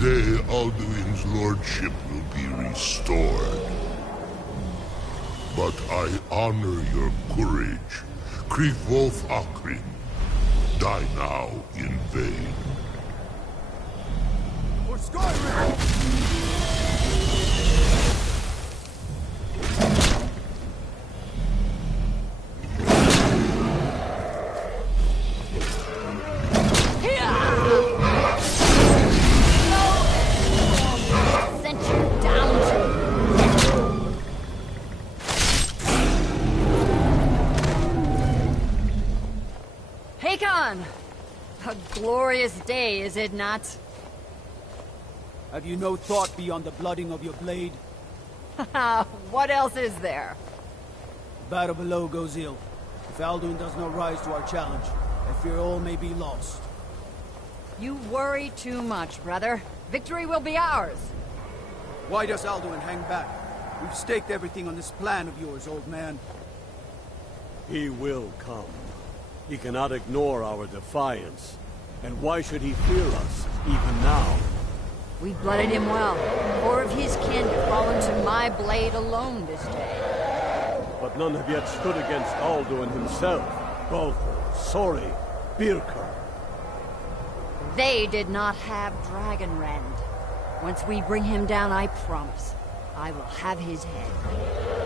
day Alduin's lordship will be restored. But I honor your courage. Krivolf Akrin. Die now in vain. For Skyrim! RECON! A glorious day, is it not? Have you no thought beyond the blooding of your blade? What else is there? The battle below goes ill. If Alduin does not rise to our challenge, I fear all may be lost. You worry too much, brother. Victory will be ours. Why does Alduin hang back? We've staked everything on this plan of yours, old man. He will come. He cannot ignore our defiance. And why should he fear us, even now? We blooded him well. 4 of his kin have fallen to my blade alone this day. But none have yet stood against Alduin himself. Balthor, Sori, Birkir. They did not have Dragonrend. Once we bring him down, I promise, I will have his head.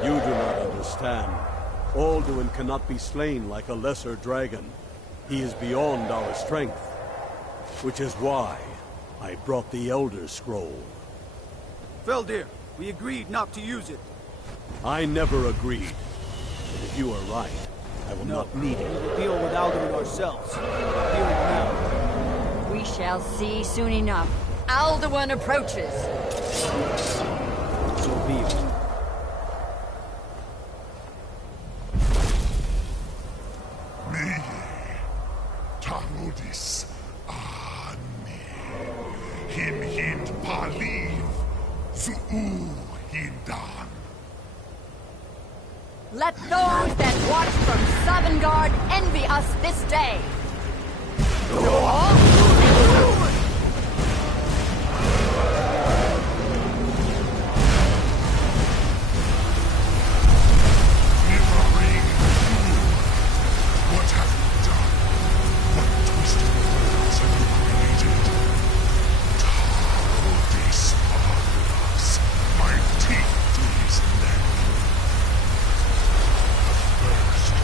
You do not understand. Alduin cannot be slain like a lesser dragon. He is beyond our strength. Which is why I brought the Elder Scroll. Feldir, we agreed not to use it. I never agreed. But if you are right, I will not need We it. will deal with Alduin ourselves. Here and now. We shall see soon enough. Alduin approaches. So be it. Me, Tarodis, Ani, Him Hind Paliv, Zuu Hindan. Let those that watch from Sovngarde envy us this day. Mirroring you. What have you done? What twisted worlds have you created? Tarodis Palias, my teeth to his neck. But first,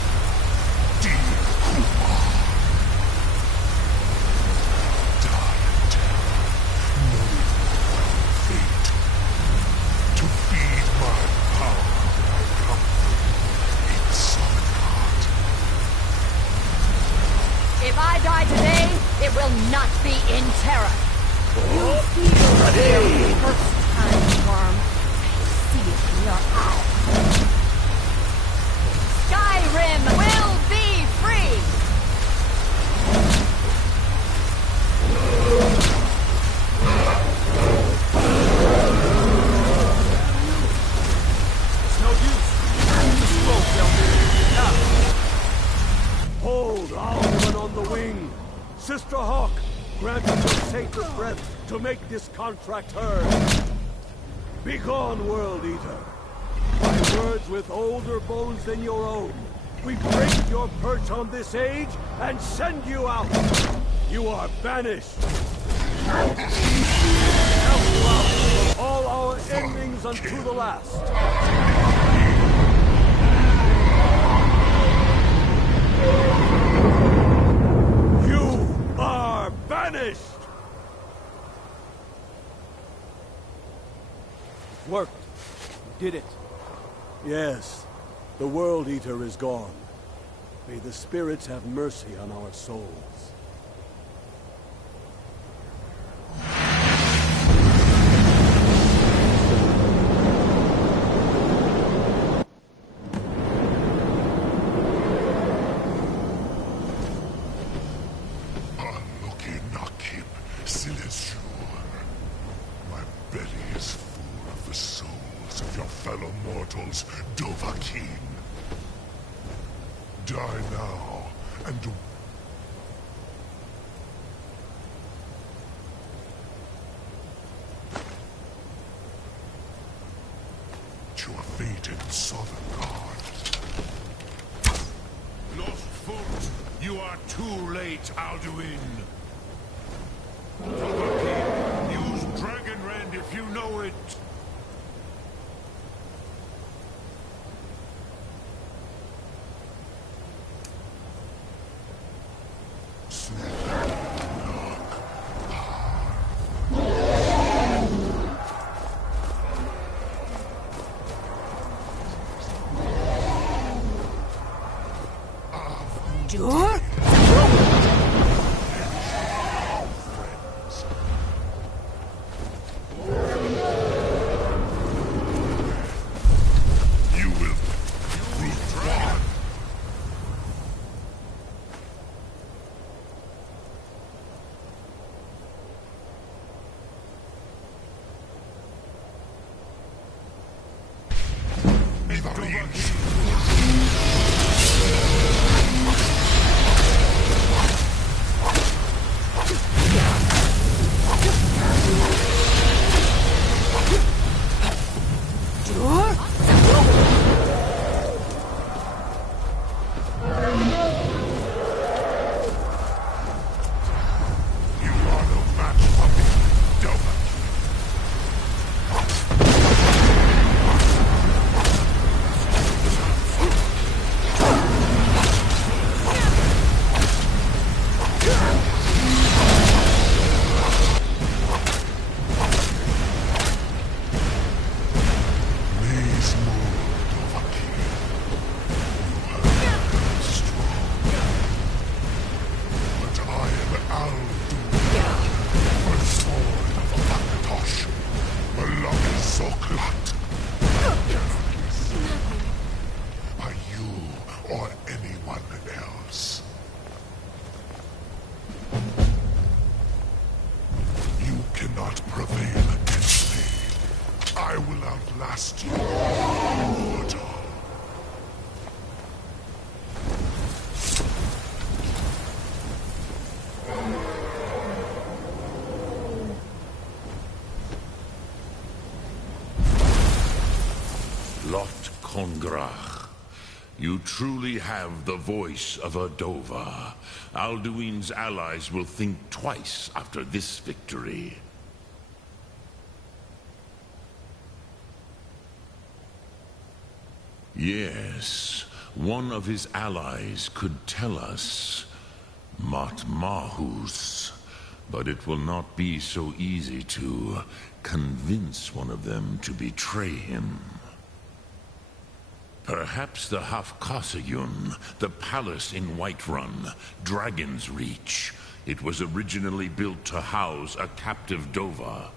dear Kumar. Die in terror, knowing my fate. To feed my power, I come in Sovngarde. If I die today, it will not be in terror. You feel the very first time, Worm. I see it in your eyes. Skyrim will be free! It's no use. Use the scroll, Feldir. Now. Hold Alduin on the wing! Sister Hawk, grant us your sacred breath to make this contract heard. Begone, World Eater. By words with older bones than your own, we break your perch on this age and send you out. You are banished. Out loud from all our endings unto the last. You are banished! It worked. You did it. Yes, the World Eater is gone. May the spirits have mercy on our souls. Unlucky Nakib, Silesur. My belly is full of the souls of your fellow mortals, Dovahkiin. Die now, and saw the god. Lost foot, you are too late, Alduin. Tobaki, use Dragon Rend if you know it. Dur? You will root dragon. Dur? You are no match for me, Dover. Please move, Dovahkiin. You have become strong. But I am Alduin, the sword of Vakatosh, Malak Zoklat. By you or anyone else. You cannot prevail against me. I will outlast you, mortal. Lot Kongrach. You truly have the voice of a Dova. Alduin's allies will think twice after this victory. Yes, one of his allies could tell us. Matmahus. But it will not be so easy to convince one of them to betray him. Perhaps the Hafkasayun, the palace in Whiterun, Dragon's Reach. It was originally built to house a captive Dova.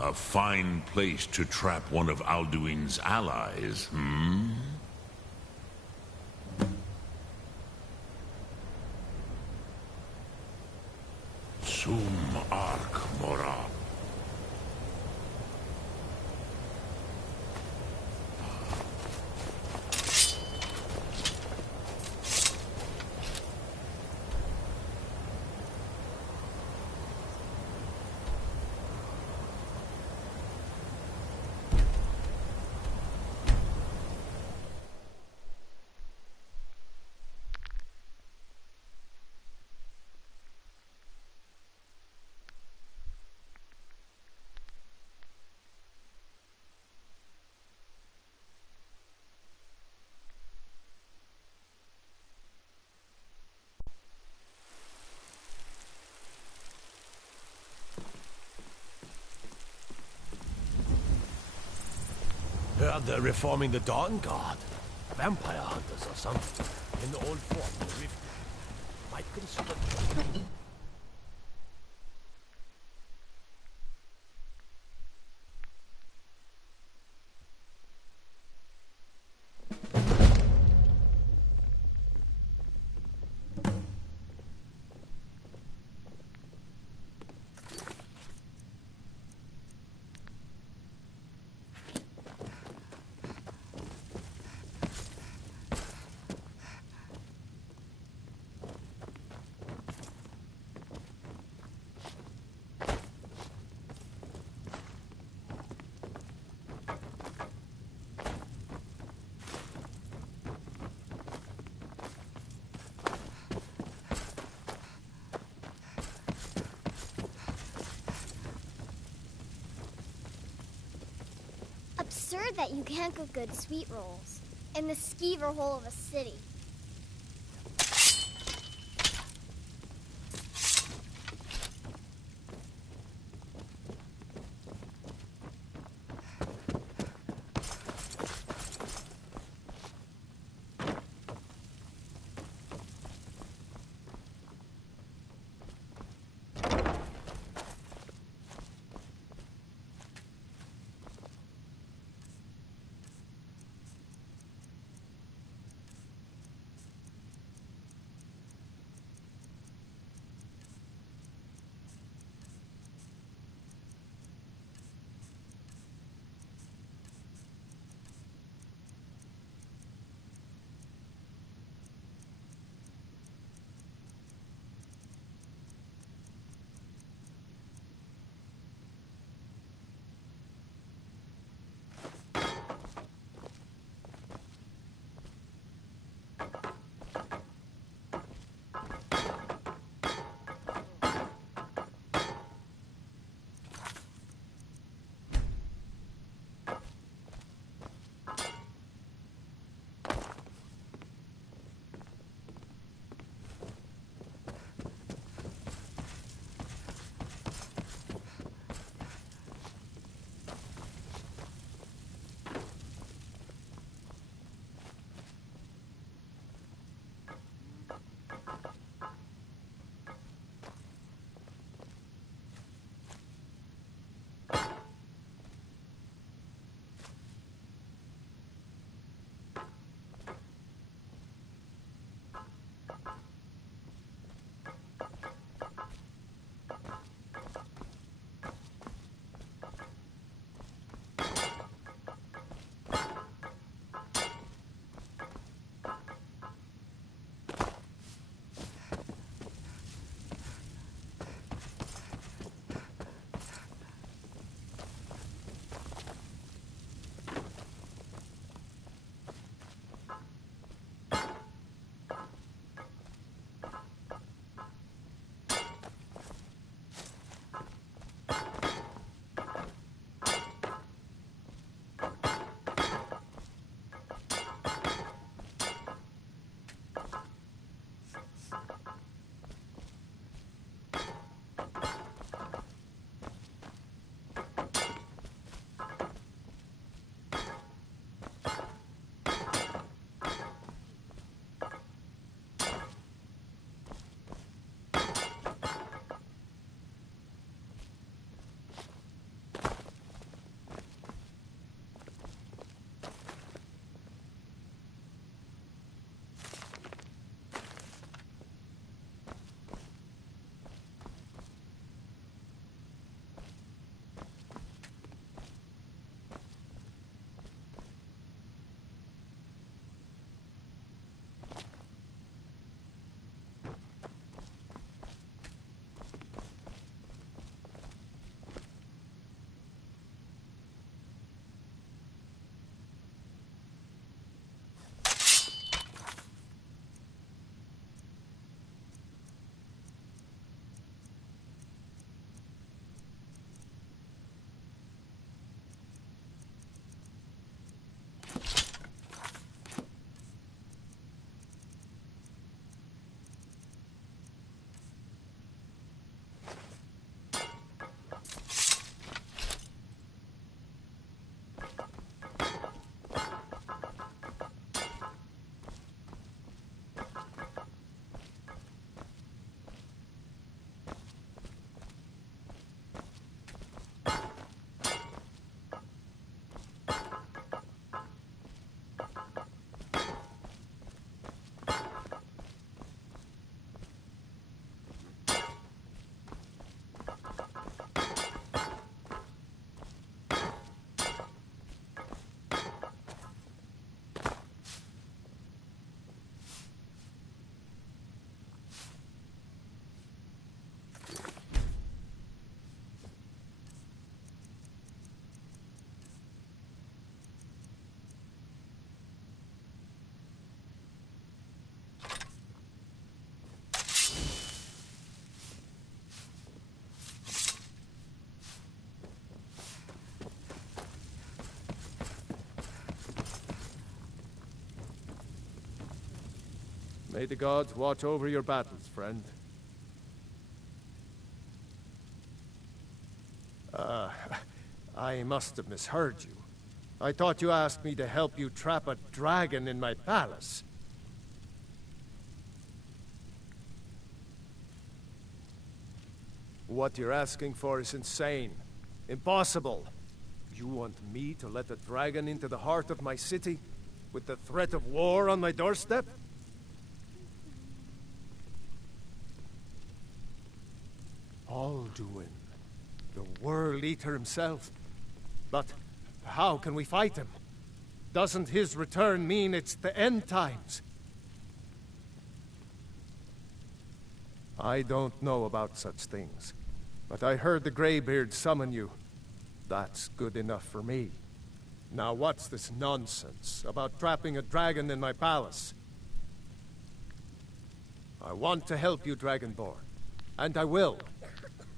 A fine place to trap one of Alduin's allies, hmm? Sum Ark Morab. Heard they're reforming the Dawn Guard. Vampire hunters or something. In the old fort, the Rift. Might consider... absurd that you can't cook good sweet rolls in the skeever hole of a city. May the gods watch over your battles, friend. I must have misheard you. I thought you asked me to help you trap a dragon in my palace. What you're asking for is insane. Impossible. You want me to let a dragon into the heart of my city, with the threat of war on my doorstep? Alduin, the World Eater himself. But how can we fight him? Doesn't his return mean it's the end times? I don't know about such things, but I heard the Greybeard summon you. That's good enough for me. Now what's this nonsense about trapping a dragon in my palace? I want to help you, Dragonborn, and I will,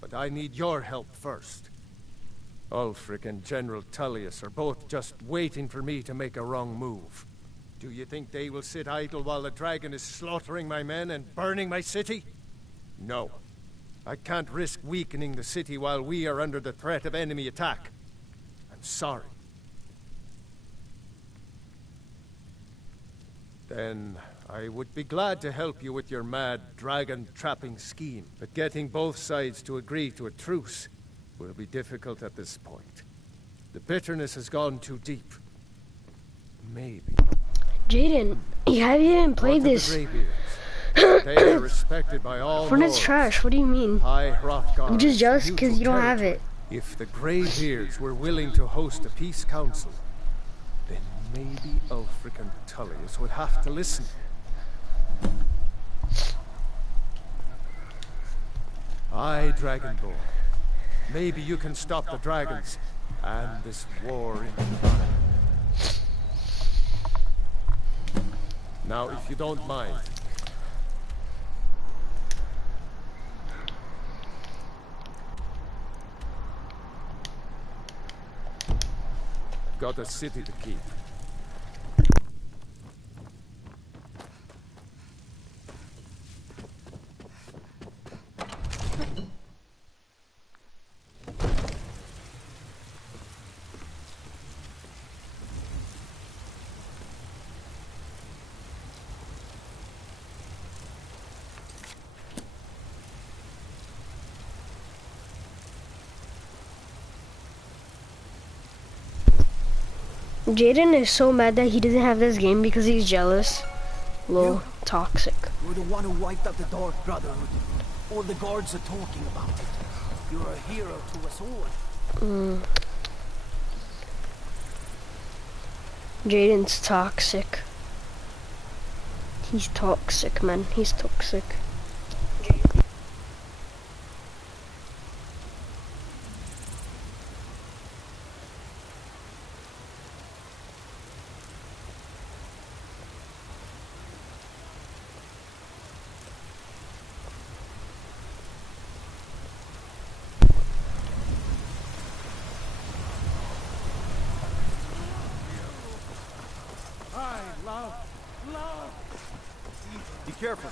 but I need your help first. Ulfric and General Tullius are both just waiting for me to make a wrong move. Do you think they will sit idle while the dragon is slaughtering my men and burning my city? No. I can't risk weakening the city while we are under the threat of enemy attack. I'm sorry. Then I would be glad to help you with your mad dragon-trapping scheme, but getting both sides to agree to a truce will be difficult at this point. The bitterness has gone too deep. Maybe. Jaden, you haven't even played this. They are respected by all. Fortnite's trash, what do you mean? I'm just jealous because you don't have it. If the Greybeards were willing to host a peace council, then maybe Ulfric and Tullius would have to listen. Aye, Dragonborn. Maybe you can stop the dragons and this war in Skyrim. Now, if you don't mind, got a city to keep. Jaden is so mad that he doesn't have this game because he's jealous. Lol, toxic. You're the one who wiped out the Dark Brotherhood. All the guards are talking about it. You're a hero to us all. Jaden's toxic. He's toxic, man. He's toxic. Be careful.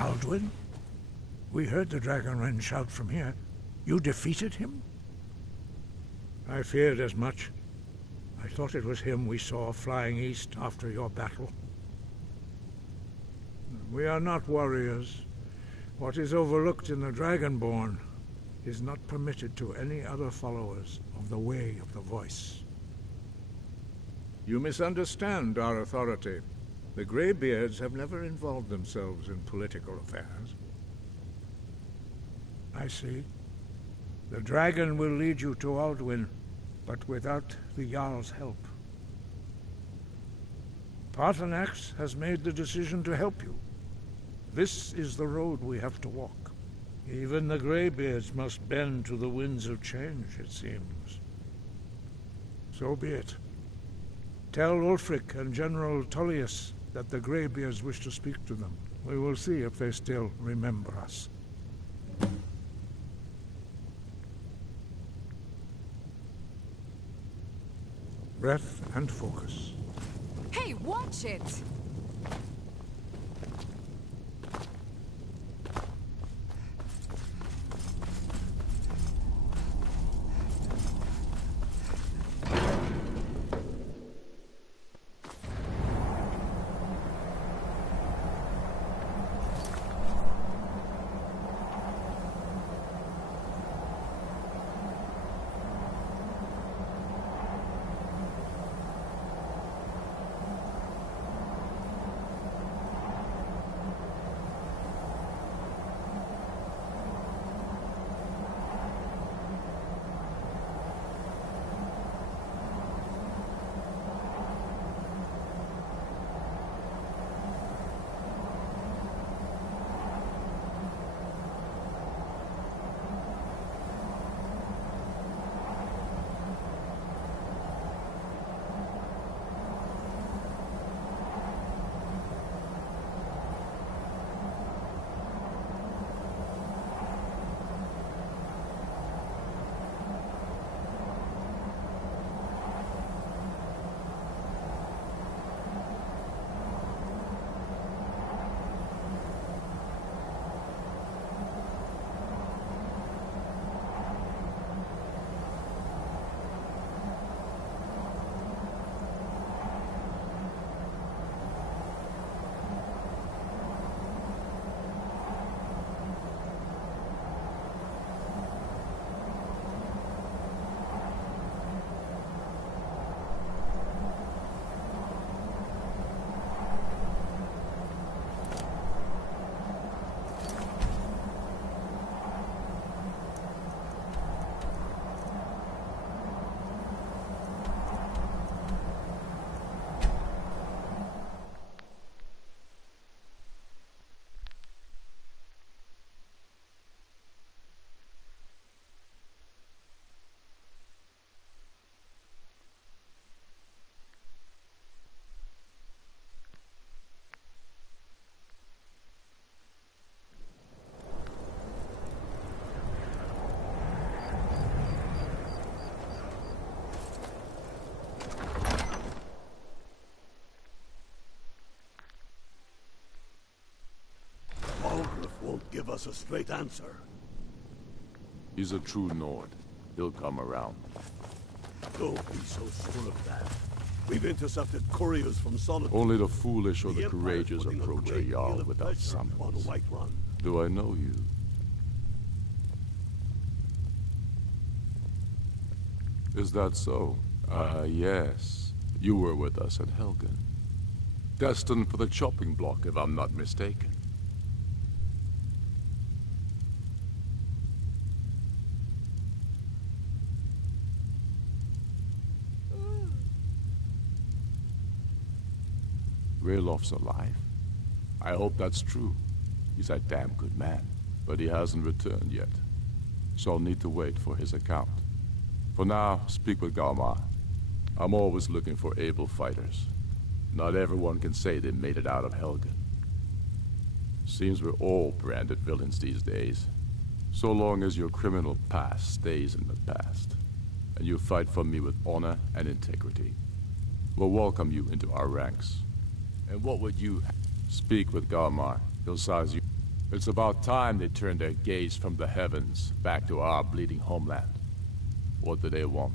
Alduin? We heard the Dragonren shout from here. You defeated him? I feared as much. I thought it was him we saw flying east after your battle. We are not warriors. What is overlooked in the Dragonborn is not permitted to any other followers of the Way of the Voice. You misunderstand our authority. The Greybeards have never involved themselves in political affairs. I see. The dragon will lead you to Alduin, but without the Jarl's help. Paarthurnax has made the decision to help you. This is the road we have to walk. Even the Greybeards must bend to the winds of change, it seems. So be it. Tell Ulfric and General Tullius that the Greybeards wish to speak to them. We will see if they still remember us. Breath and focus. Hey, watch it! Give us a straight answer. He's a true Nord. He'll come around. Don't be so sure of that. We've intercepted couriers from Solitude. Only the foolish or the courageous approach a Jarl without summons. Do I know you? Is that so? Yes. You were with us at Helgen. Destined for the chopping block, if I'm not mistaken. Raylof's alive? I hope that's true. He's a damn good man, but he hasn't returned yet. So I'll need to wait for his account. For now, speak with Galmar. I'm always looking for able fighters. Not everyone can say they made it out of Helgen. Seems we're all branded villains these days. So long as your criminal past stays in the past, and you fight for me with honor and integrity, we'll welcome you into our ranks. And what would you... Speak with Galmar. He'll size you... It's about time they turned their gaze from the heavens back to our bleeding homeland. What do they want?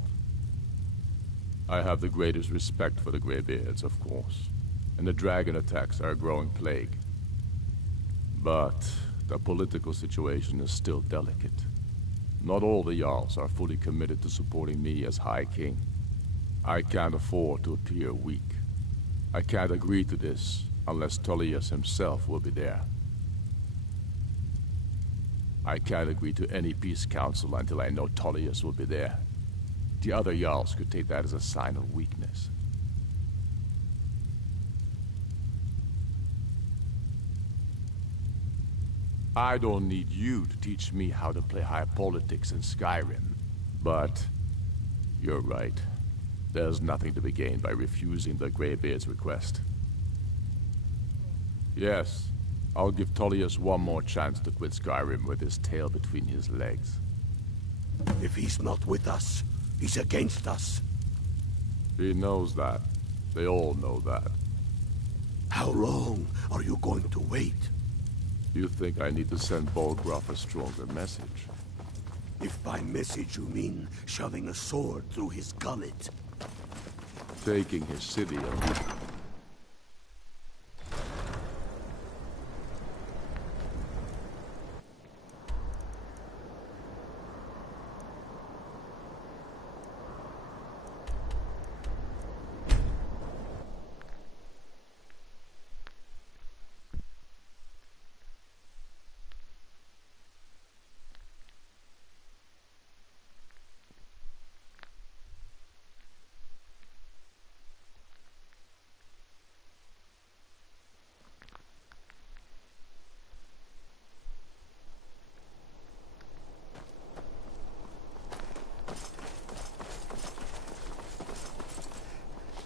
I have the greatest respect for the Greybeards, of course, and the dragon attacks are a growing plague. But the political situation is still delicate. Not all the Jarls are fully committed to supporting me as High King. I can't afford to appear weak. I can't agree to this unless Tullius himself will be there. I can't agree to any peace council until I know Tullius will be there. The other Jarls could take that as a sign of weakness. I don't need you to teach me how to play high politics in Skyrim. But you're right. There's nothing to be gained by refusing the Greybeard's request. Yes, I'll give Tullius one more chance to quit Skyrim with his tail between his legs. If he's not with us, he's against us. He knows that. They all know that. How long are you going to wait? You think I need to send Bolgraf a stronger message? If by message you mean shoving a sword through his gullet. Taking his city and...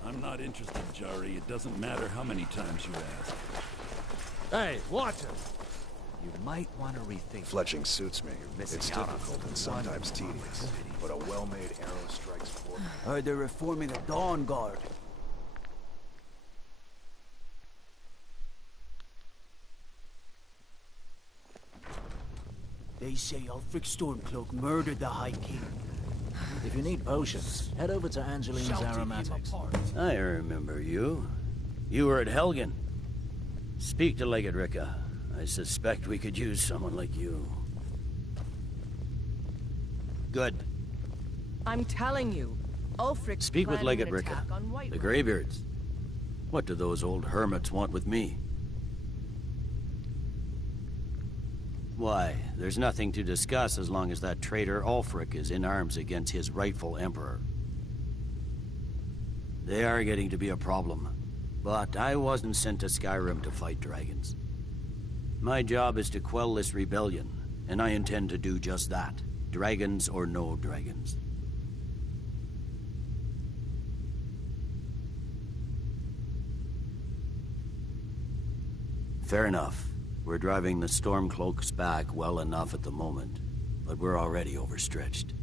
I'm not interested, Jari. It doesn't matter how many times you ask. Hey, watch it! You might want to rethink. Fletching suits me. Missing It's out on difficult and sometimes tedious, but a well-made arrow strikes forward. Heard they're reforming the Dawn Guard. They say Ulfric Stormcloak murdered the High King. If you need potions, head over to Angeline's Shouting him Aromatics. apart. I remember you. You were at Helgen. Speak to Legate Ricca. I suspect we could use someone like you. Good. I'm telling you, Ulfric's Speak with planning Legate an Ricca. attack on Whiterun. The Greybeards. What do those old hermits want with me? Why, there's nothing to discuss as long as that traitor Ulfric is in arms against his rightful emperor. They are getting to be a problem, but I wasn't sent to Skyrim to fight dragons. My job is to quell this rebellion, and I intend to do just that, dragons or no dragons. Fair enough. We're driving the Stormcloaks back well enough at the moment, but we're already overstretched.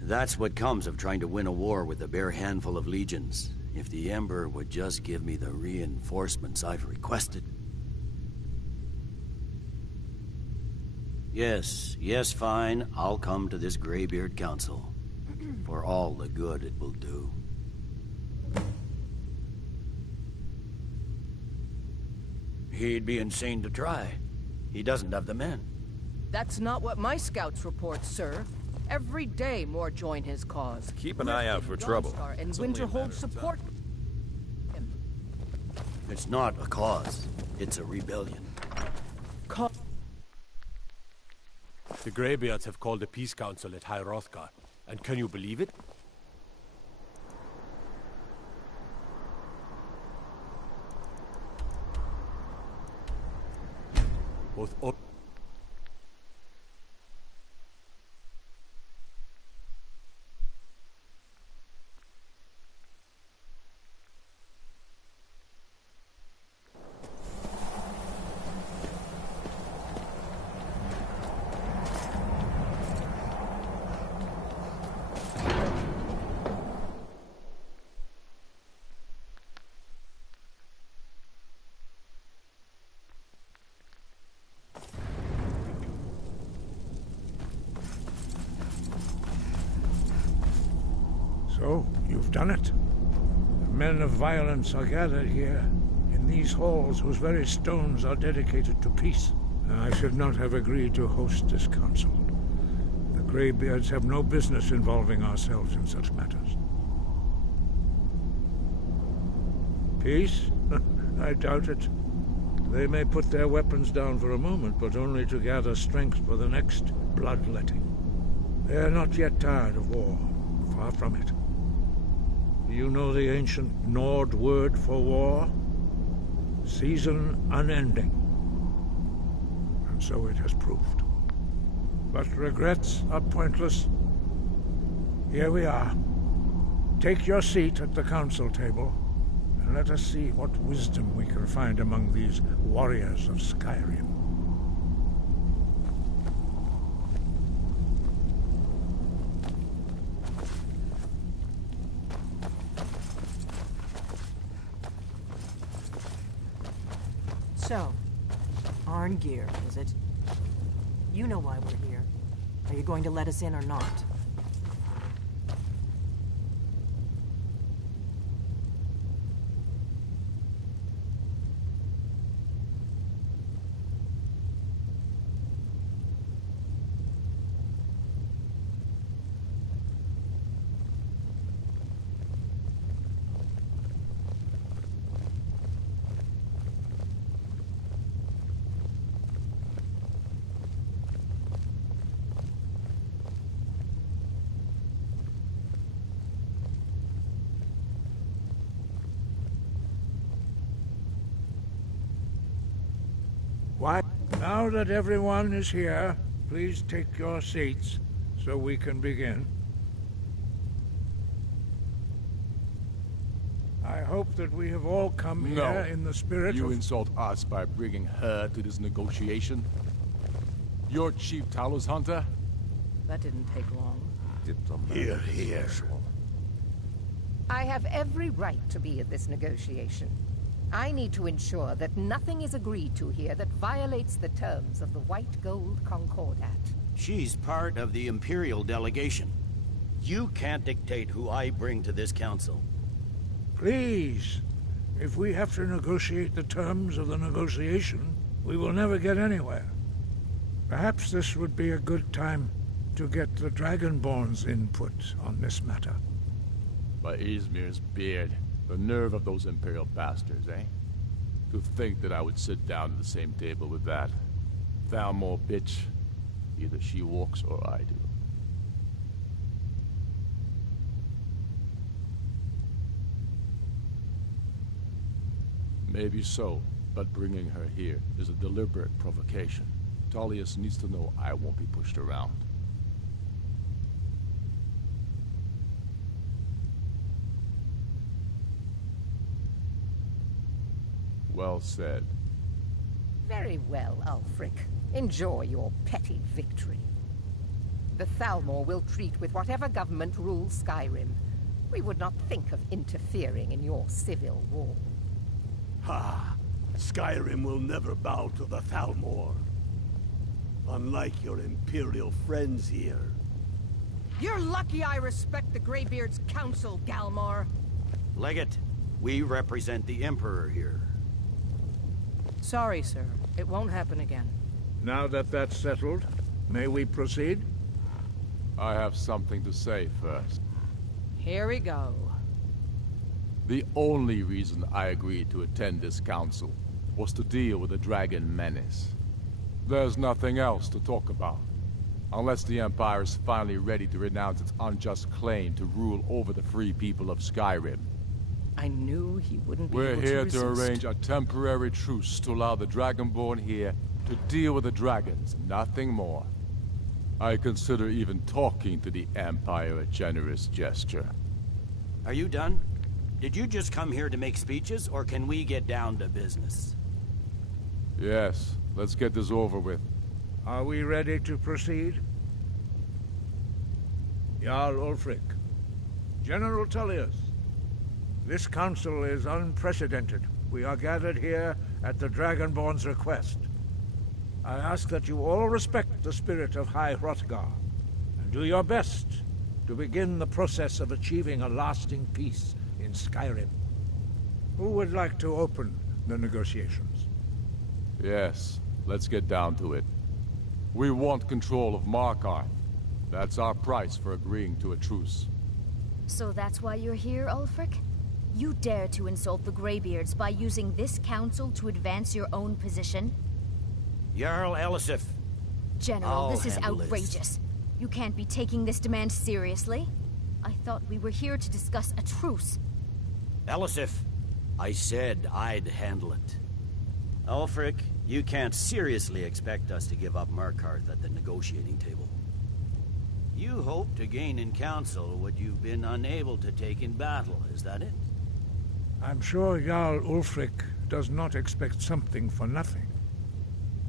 That's what comes of trying to win a war with a bare handful of legions. If the Emperor would just give me the reinforcements I've requested. Yes, fine. I'll come to this Greybeard Council. For all the good it will do. He'd be insane to try. He doesn't have the men. That's not what my scouts report, sir. Every day more join his cause. Keep an eye out for trouble. Danstar and It's only a Winterhold matter of support him. It's not a cause. It's a rebellion. The Greybeards have called a peace council at High Hrothgar, and can you believe it? Both So, you've done it. The men of violence are gathered here, in these halls whose very stones are dedicated to peace. I should not have agreed to host this council. The Greybeards have no business involving ourselves in such matters. Peace? I doubt it. They may put their weapons down for a moment, but only to gather strength for the next bloodletting. They are not yet tired of war. Far from it. Do you know the ancient Nord word for war? Season unending. And so it has proved. But regrets are pointless. Here we are. Take your seat at the council table, and let us see what wisdom we can find among these warriors of Skyrim. So, Arngeir, is it? You know why we're here. Are you going to let us in or not? Why? Now that everyone is here, please take your seats so we can begin. I hope that we have all come here in the spirit You of... insult us by bringing her to this negotiation? You're Chief Talos Hunter? That didn't take long. Here, here. I have every right to be at this negotiation. I need to ensure that nothing is agreed to here that violates the terms of the White Gold Concordat. She's part of the Imperial delegation. You can't dictate who I bring to this council. Please, if we have to negotiate the terms of the negotiation, we will never get anywhere. Perhaps this would be a good time to get the Dragonborn's input on this matter. By Izmir's beard. The nerve of those Imperial bastards, eh? To think that I would sit down at the same table with that. Thalmor bitch. Either she walks or I do. Maybe so, but bringing her here is a deliberate provocation. Tullius needs to know I won't be pushed around. Well said. Very well, Ulfric. Enjoy your petty victory. The Thalmor will treat with whatever government rules Skyrim. We would not think of interfering in your civil war. Ha! Skyrim will never bow to the Thalmor. Unlike your Imperial friends here. You're lucky I respect the Greybeard's counsel, Galmar. Legate, we represent the Emperor here. Sorry, sir. It won't happen again. Now that that's settled, may we proceed? I have something to say first. Here we go. The only reason I agreed to attend this council was to deal with the dragon menace. There's nothing else to talk about. Unless the Empire is finally ready to renounce its unjust claim to rule over the free people of Skyrim. I knew he wouldn't be We're able here to to resist. arrange a temporary truce to allow the Dragonborn here to deal with the dragons, nothing more. I consider even talking to the Empire a generous gesture. Are you done? Did you just come here to make speeches, or can we get down to business? Yes, let's get this over with. Are we ready to proceed? Jarl Ulfric. General Tullius. This council is unprecedented. We are gathered here at the Dragonborn's request. I ask that you all respect the spirit of High Hrothgar, and do your best to begin the process of achieving a lasting peace in Skyrim. Who would like to open the negotiations? Yes, let's get down to it. We want control of Markarth. That's our price for agreeing to a truce. So that's why you're here, Ulfric? You dare to insult the Greybeards by using this council to advance your own position? Jarl Elisif. General, this is outrageous. You can't be taking this demand seriously. I thought we were here to discuss a truce. Elisif. I said I'd handle it. Ulfric, you can't seriously expect us to give up Markarth at the negotiating table. You hope to gain in council what you've been unable to take in battle, is that it? I'm sure Jarl Ulfric does not expect something for nothing.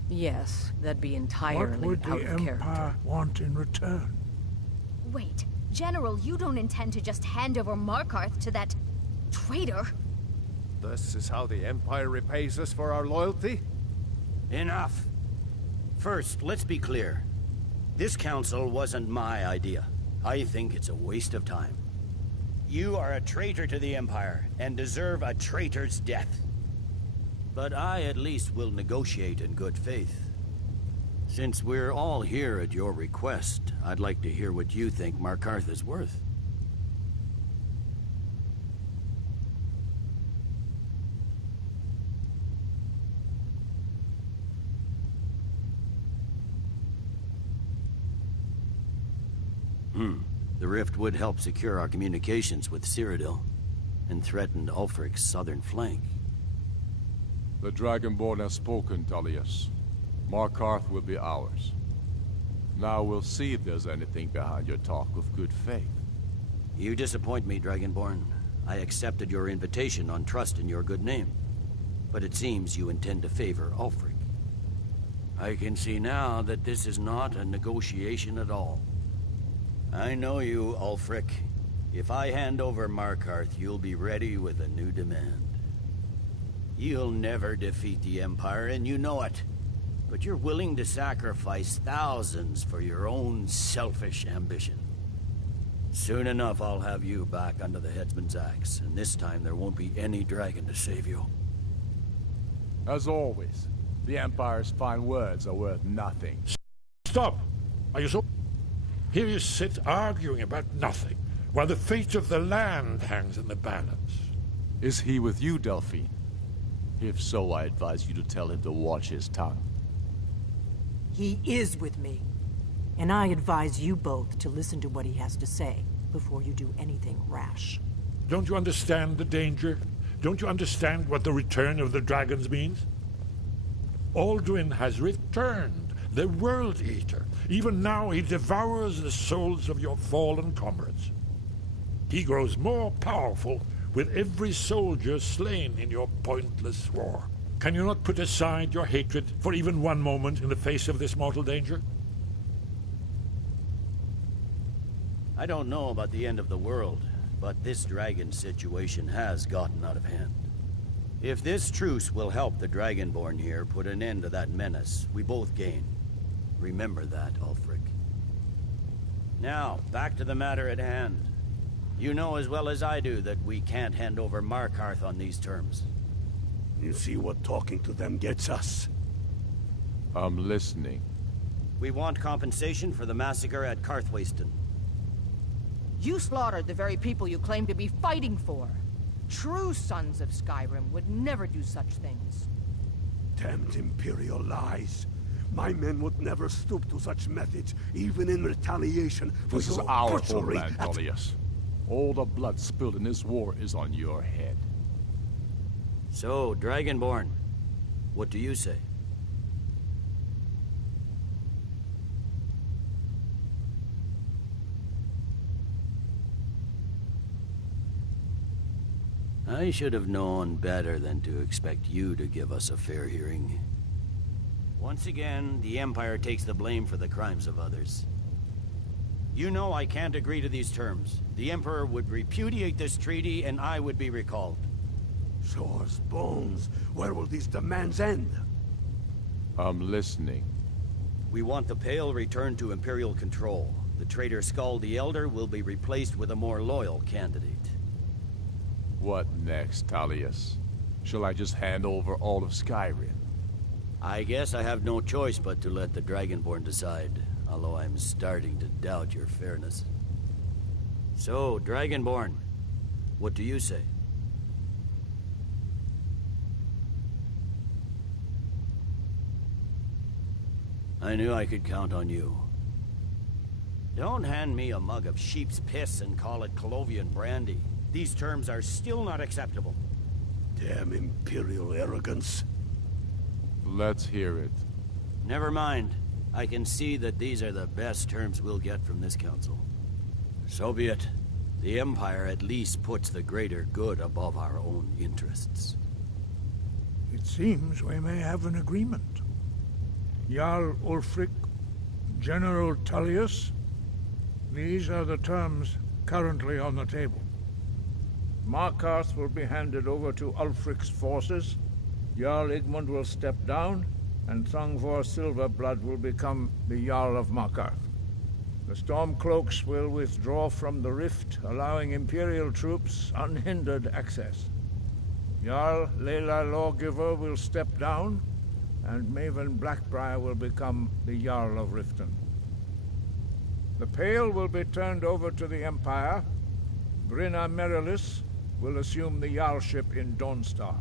Yes, that'd be entirely What would out the of Empire character. want in return? Wait, General, you don't intend to just hand over Markarth to that traitor? This is how the Empire repays us for our loyalty? Enough. First, let's be clear. This council wasn't my idea. I think it's a waste of time. You are a traitor to the Empire, and deserve a traitor's death. But I at least will negotiate in good faith. Since we're all here at your request, I'd like to hear what you think Markarth is worth. The rift would help secure our communications with Cyrodiil, and threatened Ulfric's southern flank. The Dragonborn has spoken, Tullius. Markarth will be ours. Now we'll see if there's anything behind your talk of good faith. You disappoint me, Dragonborn. I accepted your invitation on trust in your good name. But it seems you intend to favor Ulfric. I can see now that this is not a negotiation at all. I know you, Ulfric. If I hand over Markarth, you'll be ready with a new demand. You'll never defeat the Empire, and you know it. But you're willing to sacrifice thousands for your own selfish ambition. Soon enough, I'll have you back under the headsman's axe, and this time there won't be any dragon to save you. As always, the Empire's fine words are worth nothing. Stop! Are you so... Here you sit arguing about nothing, while the fate of the land hangs in the balance. Is he with you, Delphine? If so, I advise you to tell him to watch his tongue. He is with me. And I advise you both to listen to what he has to say before you do anything rash. Don't you understand the danger? Don't you understand what the return of the dragons means? Alduin has returned, the World Eater. Even now he devours the souls of your fallen comrades. He grows more powerful with every soldier slain in your pointless war. Can you not put aside your hatred for even one moment in the face of this mortal danger? I don't know about the end of the world, but this dragon situation has gotten out of hand. If this truce will help the Dragonborn here put an end to that menace, we both gain. Remember that, Ulfric. Now, back to the matter at hand. You know as well as I do that we can't hand over Markarth on these terms. You see what talking to them gets us? I'm listening. We want compensation for the massacre at Karthwasten. You slaughtered the very people you claim to be fighting for. True sons of Skyrim would never do such things. Damned Imperial lies. My men would never stoop to such methods, even in retaliation for This is your our butchery homeland, at... Tullius. All the blood spilled in this war is on your head. So, Dragonborn, what do you say? I should have known better than to expect you to give us a fair hearing. Once again, the Empire takes the blame for the crimes of others. You know I can't agree to these terms. The Emperor would repudiate this treaty, and I would be recalled. Shores, bones, where will these demands end? I'm listening. We want the Pale returned to Imperial control, The traitor Skull the Elder will be replaced with a more loyal candidate. What next, Tullius? Shall I just hand over all of Skyrim? I guess I have no choice but to let the Dragonborn decide, although I'm starting to doubt your fairness. So, Dragonborn, what do you say? I knew I could count on you. Don't hand me a mug of sheep's piss and call it Colovian brandy. These terms are still not acceptable. Damn Imperial arrogance. Let's hear it. Never mind. I can see that these are the best terms we'll get from this council. So be it. The Empire at least puts the greater good above our own interests. It seems we may have an agreement. Jarl Ulfric, General Tullius, these are the terms currently on the table. Markarth will be handed over to Ulfric's forces, Jarl Igmund will step down, and Thongvor Silverblood will become the Jarl of Markarth. The Stormcloaks will withdraw from the rift, allowing Imperial troops unhindered access. Jarl Layla Lawgiver will step down, and Maven Blackbriar will become the Jarl of Riften. The Pale will be turned over to the Empire. Brinna Merilis will assume the Jarlship in Dawnstar.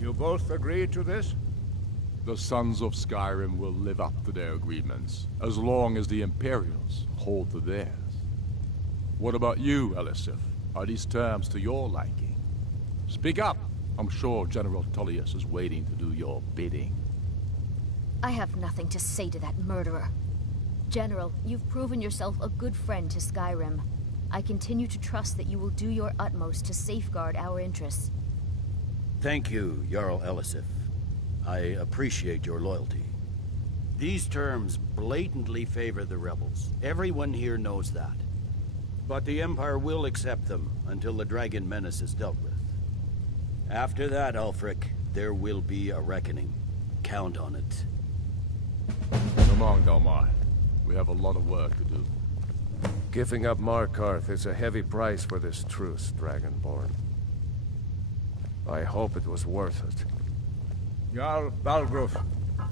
You both agree to this? The Sons of Skyrim will live up to their agreements, as long as the Imperials hold to theirs. What about you, Elisif? Are these terms to your liking? Speak up! I'm sure General Tullius is waiting to do your bidding. I have nothing to say to that murderer. General, you've proven yourself a good friend to Skyrim. I continue to trust that you will do your utmost to safeguard our interests. Thank you, Jarl Elisif. I appreciate your loyalty. These terms blatantly favor the rebels. Everyone here knows that. But the Empire will accept them until the Dragon Menace is dealt with. After that, Ulfric, there will be a reckoning. Count on it. Come on, Delmar. We have a lot of work to do. Giving up Markarth is a heavy price for this truce, Dragonborn. I hope it was worth it. Jarl Balgruuf,